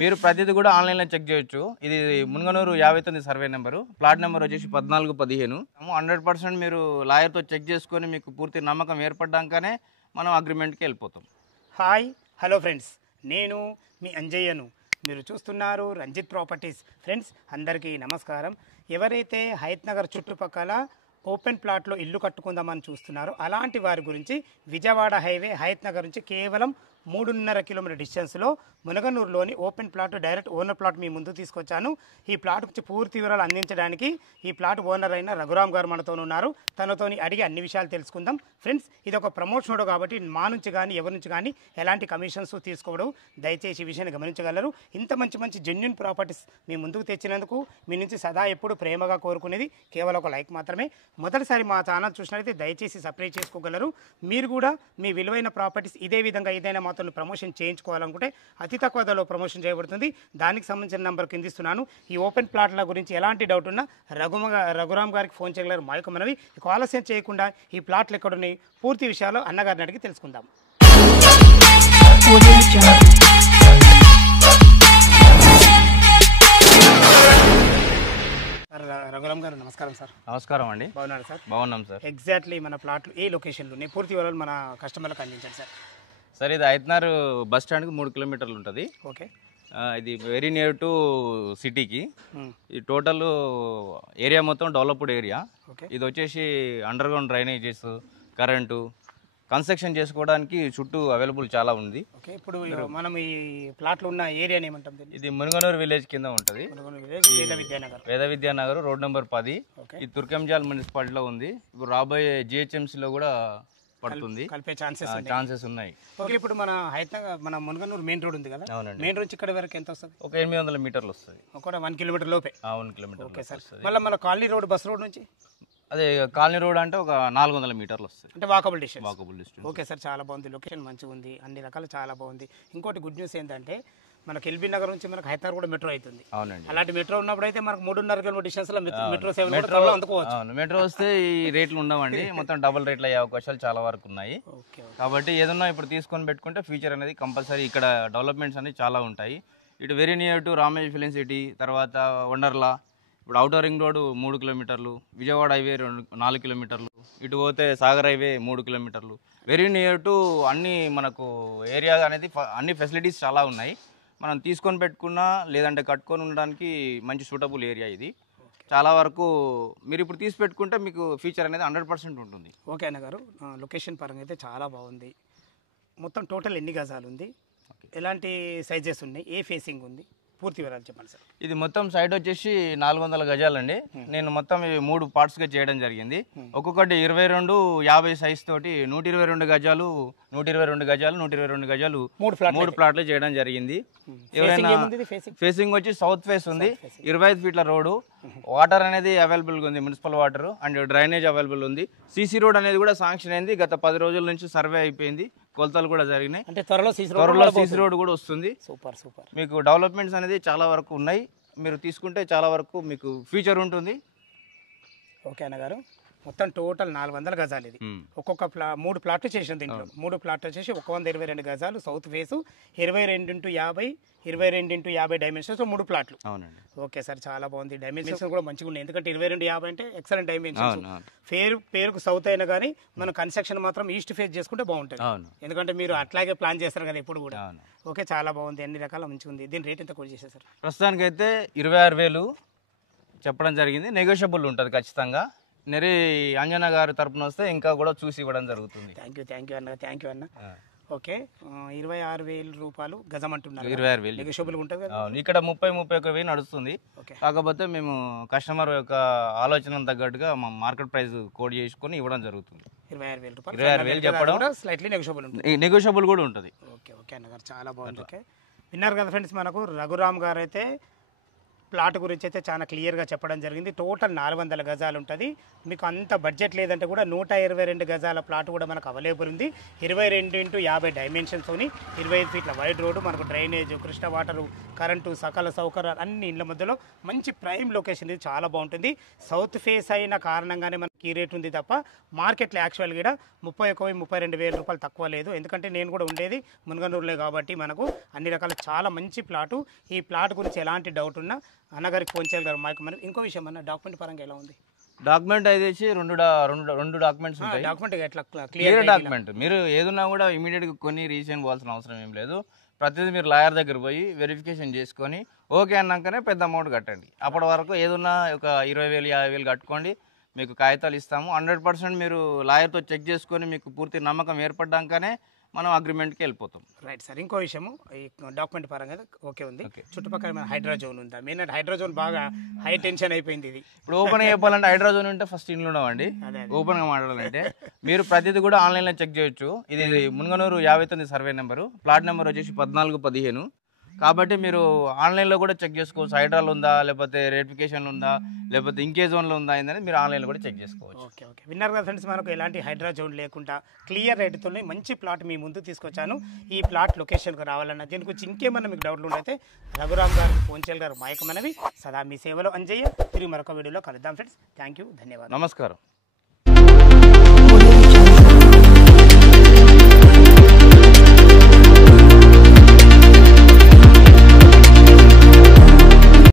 మీరు ప్రతిదీ కూడా ఆన్లైన్లో చెక్ చేయొచ్చు. ఇది Munganur 59 survey number, plot number వచ్చేసి 1415. 100% మీరు లాయర్తో చెక్ చేసుకొని మీకు పూర్తి నమ్మకం ఏర్పడ్డాకనే మనం అగ్రిమెంట్కి వెళ్ళిపోతాం. హాయ్ హలో ఫ్రెండ్స్, నేను మీ అంజయ్యను. మీరు చూస్తున్నారు రంజిత్ ప్రాపర్టీస్. ఫ్రెండ్స్ అందరికీ నమస్కారం. ఎవరైతే హయత్ నగర్ చుట్టుపక్కల ఓపెన్ ప్లాట్లో ఇల్లు కట్టుకుందామని చూస్తున్నారో అలాంటి వారి గురించి విజయవాడ హైవే హయత్ నగర్ నుంచి కేవలం 3.5 కిలోమీటర్ డిస్టెన్స్లో మునగనూరులోని open plot direct owner plot మీ ముందు తీసుకొచ్చాను. ఈ ప్లాట్ గురించి పూర్తి వివరాలు అందించడానికి ఈ ప్లాట్ ఓనర్ అయిన రఘురామ్ గారు మనతో ఉన్నారు. తనతోని అడిగి అన్ని విషయాలు తెలుసుకుందాం. ఫ్రెండ్స్ ఇది ఒక ప్రమోషన్ వీడియో కాబట్టి మా నుంచి కానీ ఎవరి నుంచి కానీ ఎలాంటి కమిషన్స్ తీసుకోవడం దయచేసి ఈ విషయాన్ని గమనించగలరు. ఇంత మంచి మంచి జెన్యూన్ ప్రాపర్టీస్ మీ ముందుకు తెచ్చినందుకు మీ నుంచి సదా ఎప్పుడు ప్రేమగా కోరుకునేది కేవలం ఒక లైక్ మాత్రమే. మొదటిసారి మా ఛానల్ చూసినట్లయితే దయచేసి సబ్స్క్రైబ్ చేసుకోగలరు. మీరు కూడా మీ విలువైన ప్రాపర్టీస్ ఇదే విధంగా ఏదైనా మాతో ప్రమోషన్ చేయించుకోవాలనుకుంటే అతి తక్కువ ధరలో ప్రమోషన్ చేయబడుతుంది. దానికి సంబంధించిన నెంబర్ కింద ఇస్తున్నాను. ఈ ఓపెన్ ప్లాట్ల గురించి ఎలాంటి డౌట్ ఉన్నా రఘురామ్ గారికి ఫోన్ చేయగలరు. మాయకు మనవి ఆలస్యం చేయకుండా ఈ ప్లాట్లు ఎక్కడున్నాయి పూర్తి విషయాలు అన్నగారిని అడిగి తెలుసుకుందాం. రఘురామ్ గారు నమస్కారం సార్. నమస్కారం అండి. బాగున్నారు సార్? బాగున్నాం సార్. ఎగ్జాక్ట్లీ మన ప్లాట్లు ఏ లొకేషన్లో ఉన్నాయి పూర్తి వివరాలు మన కస్టమర్లకు అందించండి సార్. సార్ ఇది హయత్నగర్ బస్ స్టాండ్కి 3 కిలోమీటర్లు ఉంటుంది. ఓకే. ఇది వెరీ నియర్ టు సిటీకి. ఈ టోటల్ ఏరియా మొత్తం డెవలప్డ్ ఏరియా. ఇది వచ్చేసి under ground drainages, current, construction చేసుకోవడానికి చుట్టూ అవైలబుల్ చాలా ఉంది. ఓకే. ఇప్పుడు మనం ఈ ప్లాట్లు ఉన్న ఏరియా ఏమంటాం? ఇది మునగనూరు విలేజ్ కింద ఉంటుంది. వేద విద్యానగర్ రోడ్ నెంబర్ 10. ఇది తుర్కంజాల్ మున్సిపాలిటీలో ఉంది. ఇప్పుడు రాబోయే జిహెచ్ఎంసీలో కూడా పడుతుంది, కలిపే ఛాన్సెస్ ఉన్నాయి. ఓకే. ఇప్పుడు మన హయత్నగర్ మన మునగనూరు మెయిన్ రోడ్ ఉంది కదా, మెయిన్ రోడ్ ఇక్కడ వరకు ఎంత వస్తుంది? ఒక 800 మీటర్లు వస్తుంది. ఒక 1 కిలోమీటర్ లోపే. 1 కిలోమీటర్. Okay sir. మళ్ళీ మన కాలనీ రోడ్ బస్ రోడ్ నుంచి అదే కాలనీ రోడ్ అంటే ఒక 400 మీటర్లు వస్తుంది, అంటే వాకబుల్ డిస్టెన్స్. ఓకే సార్, చాలా బాగుంది. లొకేషన్ మంచిగా ఉంది, అన్ని రకాలు చాలా బాగుంది. ఇంకోటి గుడ్ న్యూస్ ఏంటంటే మనకి ఎల్బీ నగర్ నుంచి మనకు హయత్నగర్ కూడా మెట్రో అవుతుంది. అవునండి. అలాంటి మెట్రో ఉన్నప్పుడు అయితే మనకు 3.5 కిలోమీటర్ డిస్టెన్స్ లో మెట్రో సేవలు అందుకోవచ్చు. మెట్రో వస్తే ఈ రేట్లు ఉండవండి, మొత్తం డబుల్ రేట్లు అయ్యే అవకాశాలు చాలా వరకు ఉన్నాయి. కాబట్టి ఏదన్నా ఇప్పుడు తీసుకొని పెట్టుకుంటే ఫ్యూచర్ అనేది కంపల్సరీ ఇక్కడ డెవలప్మెంట్స్ అనేవి చాలా ఉంటాయి. ఇటు very near to Ramoji film city, తర్వాత వండర్లా, ఇప్పుడు అవుటర్ రింగ్ రోడ్ 3 కిలోమీటర్లు, విజయవాడ హైవే 4 కిలోమీటర్లు, ఇటు పోతే సాగర్ హైవే 3 కిలోమీటర్లు. వెరీ నియర్ టు అన్ని మనకు ఏరియా అనేది అన్ని ఫెసిలిటీస్ చాలా ఉన్నాయి. మనం తీసుకొని పెట్టుకున్నా లేదంటే కట్టుకొని ఉండడానికి మంచి సూటబుల్ ఏరియా ఇది. చాలా వరకు మీరు ఇప్పుడు తీసి పెట్టుకుంటే మీకు ఫ్యూచర్ అనేది 100% ఉంటుంది. ఓకే అన్న గారు, లొకేషన్ పరంగా అయితే చాలా బాగుంది. మొత్తం టోటల్ ఎన్ని గజాలు ఉంది, ఎలాంటి సైజెస్ ఉన్నాయి, ఏ ఫేసింగ్ ఉంది, పూర్తి వివరాలు చెప్పండి సార్. ఇది మొత్తం సైడ్ వచ్చేసి 400 గజాలండి. నేను మొత్తం 3 పార్ట్స్గా చేయడం జరిగింది. ఒక్కొక్కటి 22, 50 సైజ్ తోటి 122 గజాలు 122 గజాలు 122 గజాలు 3 ప్లాట్లు చేయడం జరిగింది. ఎవరైనా ఫేసింగ్ వచ్చి సౌత్ ఫేస్ ఉంది. 25 ఫీట్ల రోడ్డు, వాటర్ అనేది అవైలబుల్గా ఉంది, municipal water and drainage available ఉంది. సీసీ రోడ్ అనేది కూడా శాంక్షన్ అయింది, గత 10 రోజుల నుంచి సర్వే అయిపోయింది, కొలతలు కూడా జరిగినాయి. అంటే త్వరలో సీసీ రోడ్ కూడా వస్తుంది. Super super. మీకు డెవలప్మెంట్స్ అనేది చాలా వరకు ఉన్నాయి, మీరు తీసుకుంటే చాలా వరకు మీకు ఫ్యూచర్ ఉంటుంది. ఓకే అన్న గారు, మొత్తం టోటల్ 400 గజాలు. ఇది ఒక్కొక్క 3 ప్లాట్లు చేసిన దీంట్లో 3 ప్లాట్లు వచ్చేసి 122 గజాలు south face, 22x50 22x50 dimensions 3 ప్లాట్లు. అవునండి. ఓకే సార్, చాలా బాగుంది. డైమెన్షన్స్ కూడా మంచిగా ఉన్నాయి, ఎందుకంటే 22x50 అంటే ఎక్సలెంట్ డైమెన్షన్స్. పేరుకు సౌత్ అయినా కానీ మన కన్స్ట్రక్షన్ మాత్రం ఈస్ట్ ఫేస్ చేసుకుంటే బాగుంటుంది, ఎందుకంటే మీరు అట్లాగే ప్లాన్ చేస్తారు కదా ఎప్పుడు కూడా. ఓకే, చాలా బాగుంది, అన్ని రకాల మంచిగా ఉంది. దీని రేట్ ఎంత కూడా చేశారు సార్? ప్రస్తుతానికి అయితే 26,000 చెప్పడం జరిగింది, నెగోషియబుల్ ఉంటుంది ఖచ్చితంగా. నెరి అంజన గారి తరపున వస్తే ఇంకా కూడా చూసి ఇవ్వడం జరుగుతుంది. థ్యాంక్ యూ అన్న. ఓకే, 26,000 రూపాయలు గజం అంటున్నారు. 26,000 నెగోషియబుల్ ఉంటుంది. ఇక్కడ 30-31,000 నడుస్తుంది. కాకపోతే మేము కస్టమర్ యొక్క ఆలోచన తగ్గట్టుగా మార్కెట్ ప్రైస్ కోడ్ చేసుకుని ఇవ్వడం జరుగుతుంది. 26,000 చెప్పడం స్లైట్లీ నెగోషియబుల్ కూడా ఉంటుంది. ఓకే అన్నగారు, చాలా బాగుంది. ఓకే, విన్నారు కదా ఫ్రెండ్స్, మనకు రఘురామ్ గారు అయితే ప్లాట్ గురించి అయితే చాలా క్లియర్గా చెప్పడం జరిగింది. టోటల్ 400 గజాలు ఉంటుంది. మీకు అంత బడ్జెట్ లేదంటే కూడా 122 గజాల ప్లాట్ కూడా మనకు అవైలబుల్ ఉంది. 22x50 డైమెన్షన్స్తోని 25 ఫీట్ల వైడ్ రోడ్డు, మనకు డ్రైనేజ్, కృష్ణ వాటరు, కరెంటు, సకల సౌకర్యాలు అన్ని ఇళ్ళ మధ్యలో మంచి ప్రైమ్ లొకేషన్. ఇది చాలా బాగుంటుంది. సౌత్ ఫేస్ అయిన కారణంగానే మన ఈ రేట్ ఉంది తప్ప మార్కెట్లో యాక్చువల్ కూడా 31,000-32,000 రూపాయలు తక్కువ లేదు. ఎందుకంటే నేను కూడా ఉండేది మునగనూరులో కాబట్టి మనకు అన్ని రకాల చాలా మంచి ప్లాటు. ఈ ప్లాట్ గురించి ఎలాంటి డౌట్ ఉన్నా అన్నగారికి ఫోన్ చేయగలరు. మనకి ఇంకో విషయం అన్న డాక్యుమెంట్ పరంగా ఎలా ఉంది? డాక్యుమెంట్ అయితే రెండు డాక్యుమెంట్స్ ఉంటాయి. డాక్యుమెంట్ ఎట్లా క్లియర్ డాక్యుమెంట్. మీరు ఏదున్నా కూడా ఇమీడియట్గా కొన్ని రీసెంట్ పోవాల్సిన అవసరం ఏం లేదు. ప్రతిదీ మీరు లాయర్ దగ్గర పోయి వెరిఫికేషన్ చేసుకొని ఓకే అన్నాకనే పెద్ద అమౌంట్ కట్టండి. అప్పటి వరకు ఏదున్నా ఒక 20,000 50,000 కట్టుకోండి, మీకు కాగితాలు ఇస్తాము. 100% మీరు లాయర్తో చెక్ చేసుకొని మీకు పూర్తి నమ్మకం ఏర్పడ్డాకనే మనం అగ్రిమెంట్కి వెళ్ళిపోతాం. Right sir. ఇంకో విషయము ఈ డాక్యుమెంట్ పరంగా ఓకే ఉంది. చుట్టుపక్కల మన హైడ్రోజోన్ ఉందా? మెయిన్ హైడ్రోజోన్ బాగా హై టెన్షన్ అయిపోయింది. ఇది ఇప్పుడు ఓపెన్ చెప్పాలంటే హైడ్రోజోన్ ఉంటే ఫస్ట్ ఇంట్లో ఉండవండి. ఓపెన్గా మాట్లాడాలంటే మీరు ప్రతిదీ కూడా ఆన్లైన్లో చెక్ చేయొచ్చు. ఇది Munaganur 59 survey number, plot number వచ్చేసి 1415. కాబట్టి మీరు ఆన్లైన్లో కూడా చెక్ చేసుకోవచ్చు. హైడ్రాల్ ఉందా, లేకపోతే రేటిఫికేషన్ ఉందా, లేకపోతే ఇంకే జోన్లో ఉందా అనేది మీరు ఆన్లైన్లో కూడా చెక్ చేసుకోవచ్చు. ఓకే ఓకే విన్నర్ కదా ఫ్రెండ్స్, మనకు ఎలాంటి హైడ్రా జోన్ లేకుండా క్లియర్ రేటుతో మంచి ప్లాట్ మీ ముందు తీసుకొచ్చాను. ఈ ప్లాట్ లొకేషన్కి రావాలన్నా దీని గురించి ఇంకేమన్నా మీకు డౌట్లు ఉంటే రఘురామ్ గారు, పోంచేల్ గారు, మాయకమనవి సదా మీ సేవలో అంజయ్య. తిరిగి మరొక వీడియోలో కలుద్దాం ఫ్రెండ్స్. థ్యాంక్ యూ, ధన్యవాదాలు, నమస్కారం.